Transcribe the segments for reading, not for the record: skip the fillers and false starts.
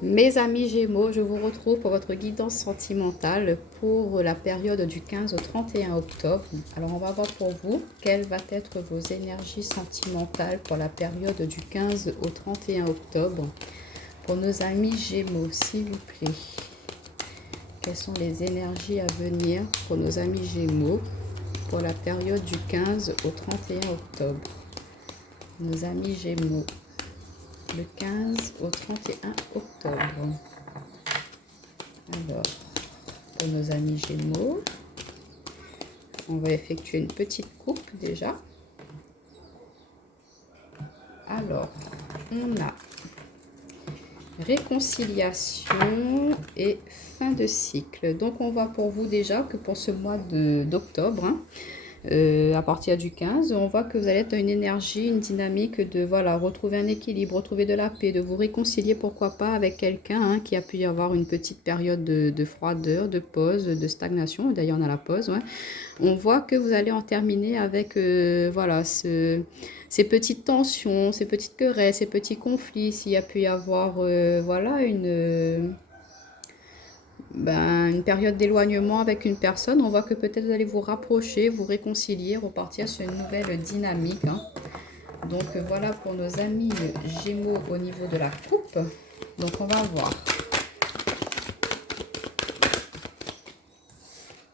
Mes amis Gémeaux, je vous retrouve pour votre guidance sentimentale pour la période du 15 au 31 octobre. Alors, on va voir pour vous quelles vont être vos énergies sentimentales pour la période du 15 au 31 octobre. Pour nos amis Gémeaux, s'il vous plaît, quelles sont les énergies à venir pour nos amis Gémeaux pour la période du 15 au 31 octobre? Nos amis Gémeaux, le 15 au 31 octobre. Alors, pour nos amis Gémeaux, on va effectuer une petite coupe déjà. Alors, on a réconciliation et fin de cycle. Donc, on voit pour vous déjà que pour ce mois d'octobre, à partir du 15, on voit que vous allez être dans une énergie, une dynamique de voilà, retrouver un équilibre, retrouver de la paix, de vous réconcilier pourquoi pas avec quelqu'un qui a pu y avoir une petite période de froideur, de pause, de stagnation. D'ailleurs, on a la pause. Ouais. On voit que vous allez en terminer avec voilà, ces petites tensions, ces petites querelles, ces petits conflits. S'il y a pu y avoir voilà, une période d'éloignement avec une personne, on voit que peut-être vous allez vous rapprocher, vous réconcilier, repartir sur une nouvelle dynamique. Donc voilà pour nos amis Gémeaux au niveau de la coupe. Donc on va voir.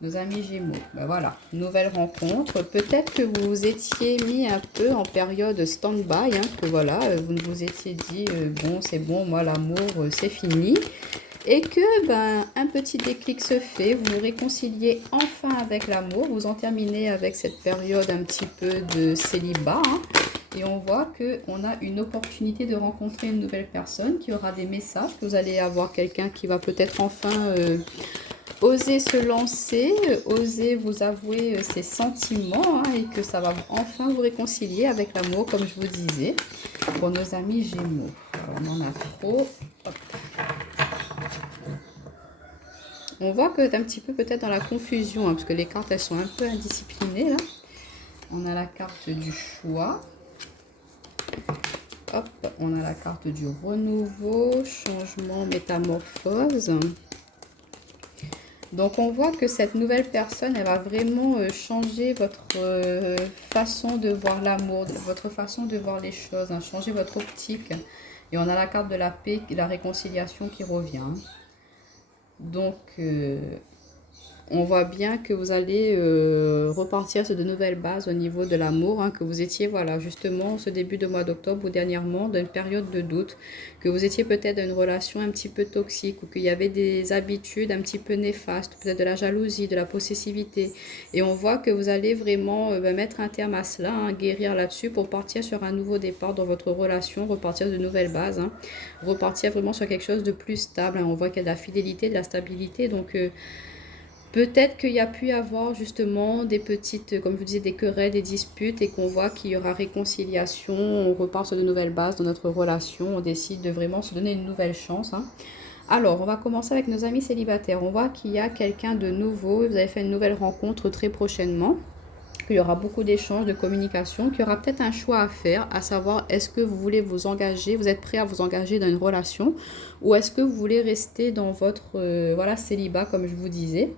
Nos amis Gémeaux, ben voilà, nouvelle rencontre. Peut-être que vous vous étiez mis un peu en période stand-by, que voilà, vous ne vous étiez dit, bon c'est bon, moi l'amour c'est fini. Et que un petit déclic se fait, vous vous réconciliez enfin avec l'amour, vous en terminez avec cette période un petit peu de célibat. Et on voit qu'on a une opportunité de rencontrer une nouvelle personne qui aura des messages, que vous allez avoir quelqu'un qui va peut-être enfin oser se lancer, oser vous avouer ses sentiments et que ça va enfin vous réconcilier avec l'amour, comme je vous disais, pour nos amis Gémeaux. Alors, on en a trop. Hop. On voit que c'est un petit peu peut-être dans la confusion, parce que les cartes, elles sont un peu indisciplinées, là. On a la carte du choix. Hop, on a la carte du renouveau, changement, métamorphose. Donc, on voit que cette nouvelle personne, elle va vraiment changer votre façon de voir l'amour, votre façon de voir les choses, changer votre optique. Et on a la carte de la paix, la réconciliation qui revient. Donc, on voit bien que vous allez repartir sur de nouvelles bases au niveau de l'amour, que vous étiez, voilà, justement, ce début de mois d'octobre ou dernièrement, dans une période de doute, que vous étiez peut-être dans une relation un petit peu toxique ou qu'il y avait des habitudes un petit peu néfastes, peut-être de la jalousie, de la possessivité. Et on voit que vous allez vraiment mettre un terme à cela, guérir là-dessus pour partir sur un nouveau départ dans votre relation, repartir de nouvelles bases, repartir vraiment sur quelque chose de plus stable. On voit qu'il y a de la fidélité, de la stabilité, donc... peut-être qu'il y a pu y avoir justement des petites, comme je vous disais, des querelles, des disputes et qu'on voit qu'il y aura réconciliation, on repart sur de nouvelles bases dans notre relation, on décide de vraiment se donner une nouvelle chance. Alors, on va commencer avec nos amis célibataires. On voit qu'il y a quelqu'un de nouveau, vous avez fait une nouvelle rencontre très prochainement, qu'il y aura beaucoup d'échanges, de communication, qu'il y aura peut-être un choix à faire, à savoir est-ce que vous voulez vous engager, vous êtes prêt à vous engager dans une relation ou est-ce que vous voulez rester dans votre voilà, célibat comme je vous disais.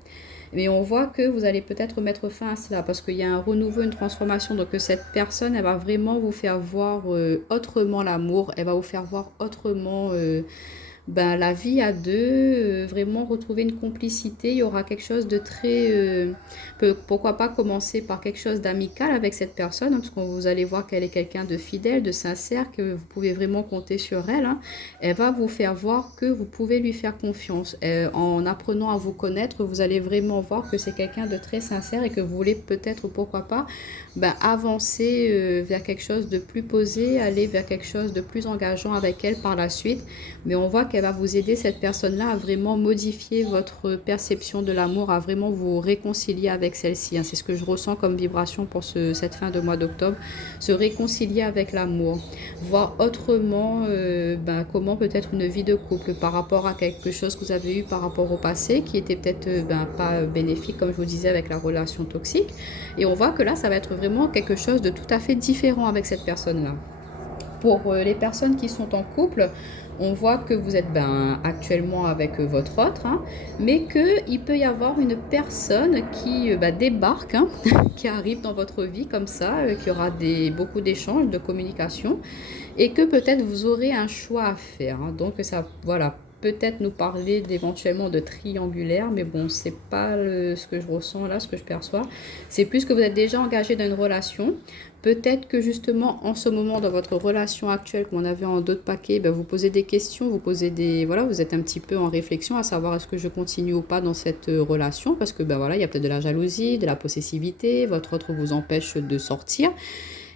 Mais on voit que vous allez peut-être mettre fin à cela parce qu'il y a un renouveau, une transformation. Donc cette personne, elle va vraiment vous faire voir autrement l'amour. Elle va vous faire voir autrement la vie à deux. Vraiment retrouver une complicité. Il y aura quelque chose de très... pourquoi pas commencer par quelque chose d'amical avec cette personne. Parce que vous allez voir qu'elle est quelqu'un de fidèle, de sincère, que vous pouvez vraiment compter sur elle. Elle va vous faire voir que vous pouvez lui faire confiance. En apprenant à vous connaître, vous allez vraiment voir que c'est quelqu'un de très sincère et que vous voulez peut-être, pourquoi pas, avancer vers quelque chose de plus posé, aller vers quelque chose de plus engageant avec elle par la suite. Mais on voit qu'elle va vous aider, cette personne-là, à vraiment modifier votre perception de l'amour, à vraiment vous réconcilier avec celle-ci. C'est ce que je ressens comme vibration pour cette fin de mois d'octobre. Se réconcilier avec l'amour. Voir autrement comment peut-être une vie de couple par rapport à quelque chose que vous avez eu par rapport au passé qui était peut-être pas bénéfique, comme je vous disais, avec la relation toxique. Et on voit que là, ça va être vraiment quelque chose de tout à fait différent avec cette personne-là. Pour les personnes qui sont en couple, on voit que vous êtes actuellement avec votre autre, hein, mais qu'il peut y avoir une personne qui débarque, hein, qui arrive dans votre vie comme ça, qui aura beaucoup d'échanges, de communication, et que peut-être vous aurez un choix à faire, hein. Donc ça, voilà, peut-être nous parler d'éventuellement de triangulaire, mais bon, c'est pas ce que je ressens là, ce que je perçois. C'est plus que vous êtes déjà engagé dans une relation. Peut-être que justement, en ce moment, dans votre relation actuelle, comme on avait en d'autres paquets, vous posez des questions, vous posez voilà, vous êtes un petit peu en réflexion à savoir est-ce que je continue ou pas dans cette relation, parce que voilà, il y a peut-être de la jalousie, de la possessivité, votre autre vous empêche de sortir.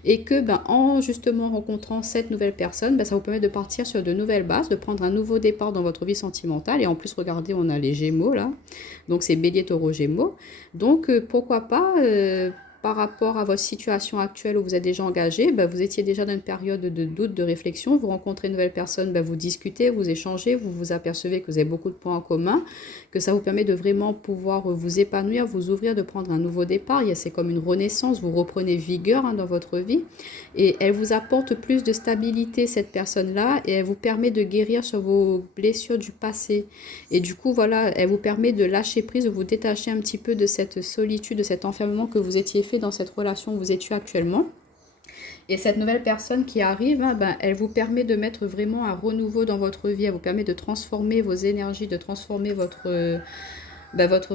Et que en justement rencontrant cette nouvelle personne, ça vous permet de partir sur de nouvelles bases, de prendre un nouveau départ dans votre vie sentimentale. Et en plus, regardez, on a les Gémeaux là, donc c'est Bélier, Taureau, Gémeaux. Donc pourquoi pas, par rapport à votre situation actuelle où vous êtes déjà engagé, vous étiez déjà dans une période de doute, de réflexion, vous rencontrez une nouvelle personne, vous discutez, vous échangez, vous vous apercevez que vous avez beaucoup de points en commun, que ça vous permet de vraiment pouvoir vous épanouir, vous ouvrir, de prendre un nouveau départ. C'est comme une renaissance, vous reprenez vigueur, hein, dans votre vie, et elle vous apporte plus de stabilité, cette personne-là, et elle vous permet de guérir sur vos blessures du passé. Et du coup, voilà, elle vous permet de lâcher prise, de vous détacher un petit peu de cette solitude, de cet enfermement que vous étiez fait dans cette relation où vous étiez actuellement. Et cette nouvelle personne qui arrive, hein, elle vous permet de mettre vraiment un renouveau dans votre vie, elle vous permet de transformer vos énergies, de transformer votre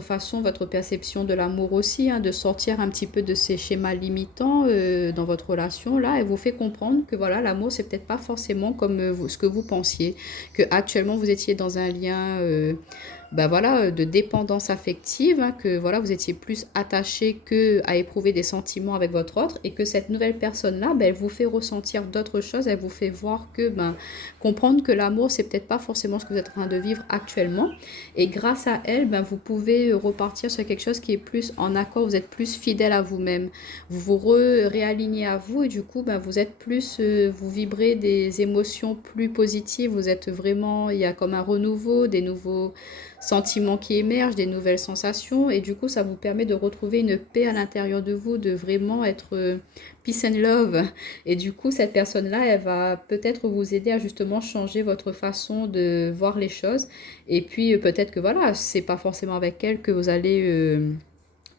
façon, votre perception de l'amour aussi, hein, de sortir un petit peu de ces schémas limitants dans votre relation. Là, elle vous fait comprendre que voilà, l'amour, c'est peut-être pas forcément comme ce que vous pensiez, que actuellement vous étiez dans un lien voilà, de dépendance affective, hein, que voilà, vous étiez plus attaché que à éprouver des sentiments avec votre autre, et que cette nouvelle personne-là, elle vous fait ressentir d'autres choses, elle vous fait voir que, comprendre que l'amour, c'est peut-être pas forcément ce que vous êtes en train de vivre actuellement, et grâce à elle, vous pouvez repartir sur quelque chose qui est plus en accord, vous êtes plus fidèle à vous-même, vous vous réalignez à vous, et du coup, vous êtes plus, vous vibrez des émotions plus positives, vous êtes vraiment, il y a comme un renouveau, des nouveaux sentiments qui émergent, des nouvelles sensations, et du coup ça vous permet de retrouver une paix à l'intérieur de vous, de vraiment être peace and love. Et du coup cette personne-là, elle va peut-être vous aider à justement changer votre façon de voir les choses. Et puis peut-être que voilà, c'est pas forcément avec elle que vous allez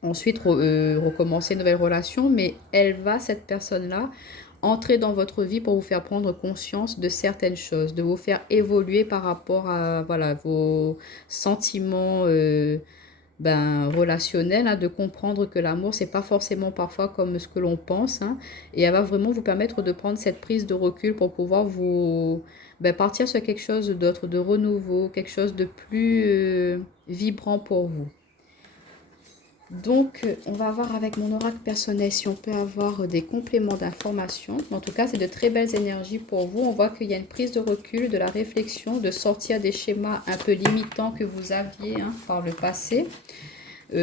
ensuite recommencer une nouvelle relation, mais cette personne-là, entrer dans votre vie pour vous faire prendre conscience de certaines choses, de vous faire évoluer par rapport à voilà, vos sentiments relationnels, hein, de comprendre que l'amour, c'est pas forcément parfois comme ce que l'on pense, hein, et elle va vraiment vous permettre de prendre cette prise de recul pour pouvoir vous partir sur quelque chose d'autre, de renouveau, quelque chose de plus vibrant pour vous. Donc, on va voir avec mon oracle personnel si on peut avoir des compléments d'informations. En tout cas, c'est de très belles énergies pour vous. On voit qu'il y a une prise de recul, de la réflexion, de sortir des schémas un peu limitants que vous aviez, hein, par le passé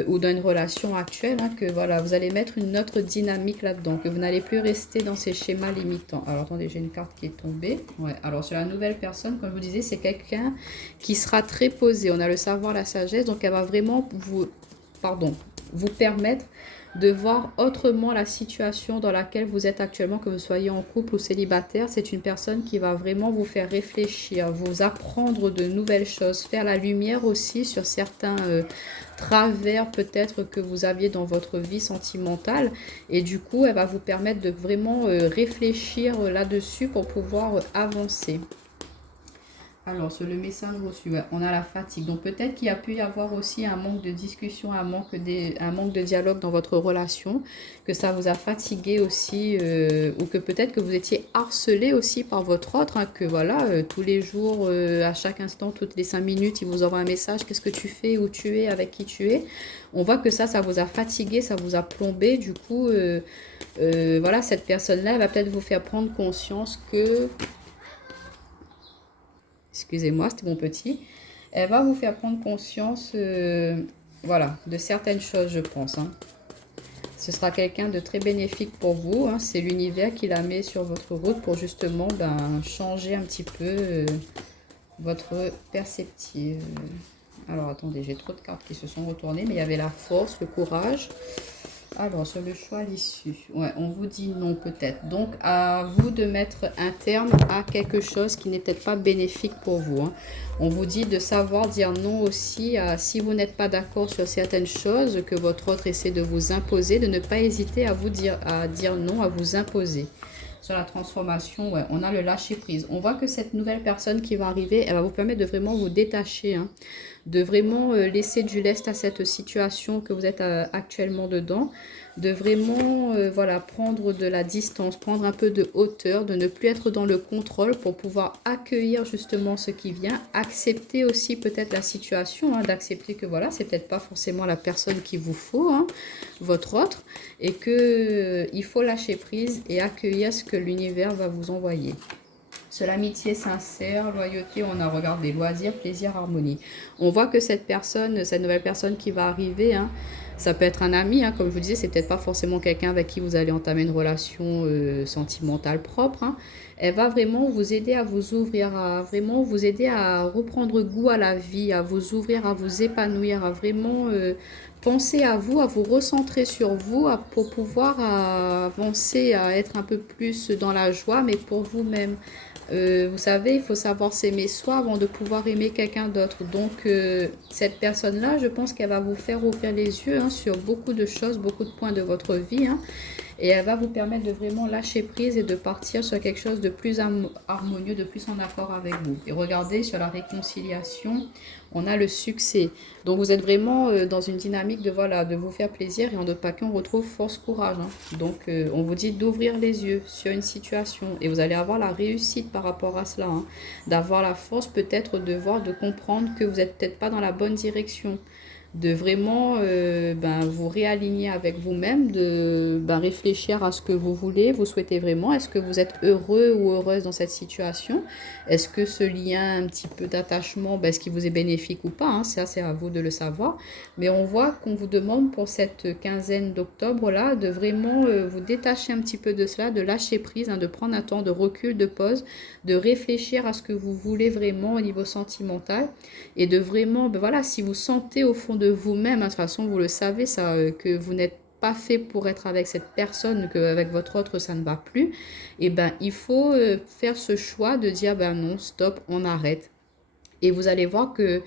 ou dans une relation actuelle, hein, que voilà, vous allez mettre une autre dynamique là-dedans, que vous n'allez plus rester dans ces schémas limitants. Alors, attendez, j'ai une carte qui est tombée. Ouais, alors sur la nouvelle personne, comme je vous disais, c'est quelqu'un qui sera très posé. On a le savoir, la sagesse, donc elle va vraiment vous permettre de voir autrement la situation dans laquelle vous êtes actuellement, que vous soyez en couple ou célibataire. C'est une personne qui va vraiment vous faire réfléchir, vous apprendre de nouvelles choses, faire la lumière aussi sur certains travers peut-être que vous aviez dans votre vie sentimentale. Et du coup, elle va vous permettre de vraiment réfléchir là-dessus pour pouvoir avancer. Alors, sur le message reçu, ouais, on a la fatigue. Donc, peut-être qu'il y a pu y avoir aussi un manque de discussion, un manque de dialogue dans votre relation, que ça vous a fatigué aussi, ou que peut-être que vous étiez harcelé aussi par votre autre, hein, que voilà, tous les jours, à chaque instant, toutes les 5 minutes, il vous envoie un message, qu'est-ce que tu fais, où tu es, avec qui tu es. On voit que ça vous a fatigué, ça vous a plombé. Du coup, voilà, cette personne-là, elle va peut-être vous faire prendre conscience que... Excusez-moi, c'était mon petit. Elle va vous faire prendre conscience, voilà, de certaines choses, je pense, hein. Ce sera quelqu'un de très bénéfique pour vous, hein. C'est l'univers qui la met sur votre route pour justement changer un petit peu votre perceptive. Alors, attendez, j'ai trop de cartes qui se sont retournées, mais il y avait la force, le courage. Alors, sur le choix à l'issue, ouais, on vous dit non peut-être. Donc, à vous de mettre un terme à quelque chose qui n'est peut-être pas bénéfique pour vous, hein. On vous dit de savoir dire non aussi si vous n'êtes pas d'accord sur certaines choses que votre autre essaie de vous imposer, de ne pas hésiter à dire non, à vous imposer. Sur la transformation, ouais, on a le lâcher prise. On voit que cette nouvelle personne qui va arriver, elle va vous permettre de vraiment vous détacher, hein, de vraiment laisser du lest à cette situation que vous êtes actuellement dedans, de vraiment voilà, prendre de la distance, prendre un peu de hauteur, de ne plus être dans le contrôle pour pouvoir accueillir justement ce qui vient, accepter aussi peut-être la situation, hein, d'accepter que voilà, c'est peut-être pas forcément la personne qu'il vous faut, hein, votre autre, et que il faut lâcher prise et accueillir ce que l'univers va vous envoyer. Sur l'amitié sincère, loyauté, on a regardé loisirs, plaisir, harmonie. On voit que cette personne, cette nouvelle personne qui va arriver, hein, ça peut être un ami, hein, comme je vous disais, c'est peut-être pas forcément quelqu'un avec qui vous allez entamer une relation sentimentale propre, hein. Elle va vraiment vous aider à vous ouvrir, à vraiment vous aider à reprendre goût à la vie, à vous ouvrir, à vous épanouir, à vraiment penser à vous recentrer sur vous, pour pouvoir avancer, à être un peu plus dans la joie, mais pour vous-même. Vous savez, il faut savoir s'aimer soi avant de pouvoir aimer quelqu'un d'autre. Donc, cette personne-là, je pense qu'elle va vous faire ouvrir les yeux, hein, sur beaucoup de choses, beaucoup de points de votre vie, hein, et elle va vous permettre de vraiment lâcher prise et de partir sur quelque chose de plus harmonieux, de plus en accord avec vous. Et regardez, sur la réconciliation, on a le succès. Donc vous êtes vraiment dans une dynamique de, voilà, de vous faire plaisir, et en d'autres paquets, on retrouve force, courage, hein. Donc on vous dit d'ouvrir les yeux sur une situation et vous allez avoir la réussite par rapport à cela, hein. D'avoir la force peut-être de voir, de comprendre que vous n'êtes peut-être pas dans la bonne direction, de vraiment vous réaligner avec vous-même, de réfléchir à ce que vous voulez, vous souhaitez vraiment. Est-ce que vous êtes heureux ou heureuse dans cette situation? Est-ce que ce lien un petit peu d'attachement, est-ce qu'il vous est bénéfique ou pas, hein? Ça, c'est à vous de le savoir. Mais on voit qu'on vous demande pour cette quinzaine d'octobre-là de vraiment vous détacher un petit peu de cela, de lâcher prise, hein, de prendre un temps de recul, de pause, de réfléchir à ce que vous voulez vraiment au niveau sentimental, et de vraiment, voilà, si vous sentez au fond de vous-même, hein, de toute façon, vous le savez, ça, que vous n'êtes pas fait pour être avec cette personne, qu'avec votre autre, ça ne va plus, et il faut faire ce choix de dire, non, stop, on arrête. Et vous allez voir que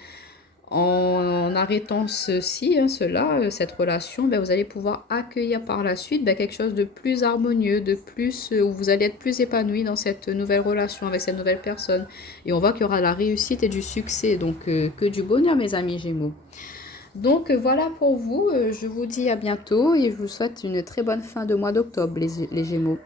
en arrêtant ceci, hein, cela, cette relation, vous allez pouvoir accueillir par la suite quelque chose de plus harmonieux, de plus, où vous allez être plus épanoui dans cette nouvelle relation avec cette nouvelle personne. Et on voit qu'il y aura la réussite et du succès, donc que du bonheur, mes amis Gémeaux. Donc voilà pour vous, je vous dis à bientôt et je vous souhaite une très bonne fin de mois d'octobre, les Gémeaux.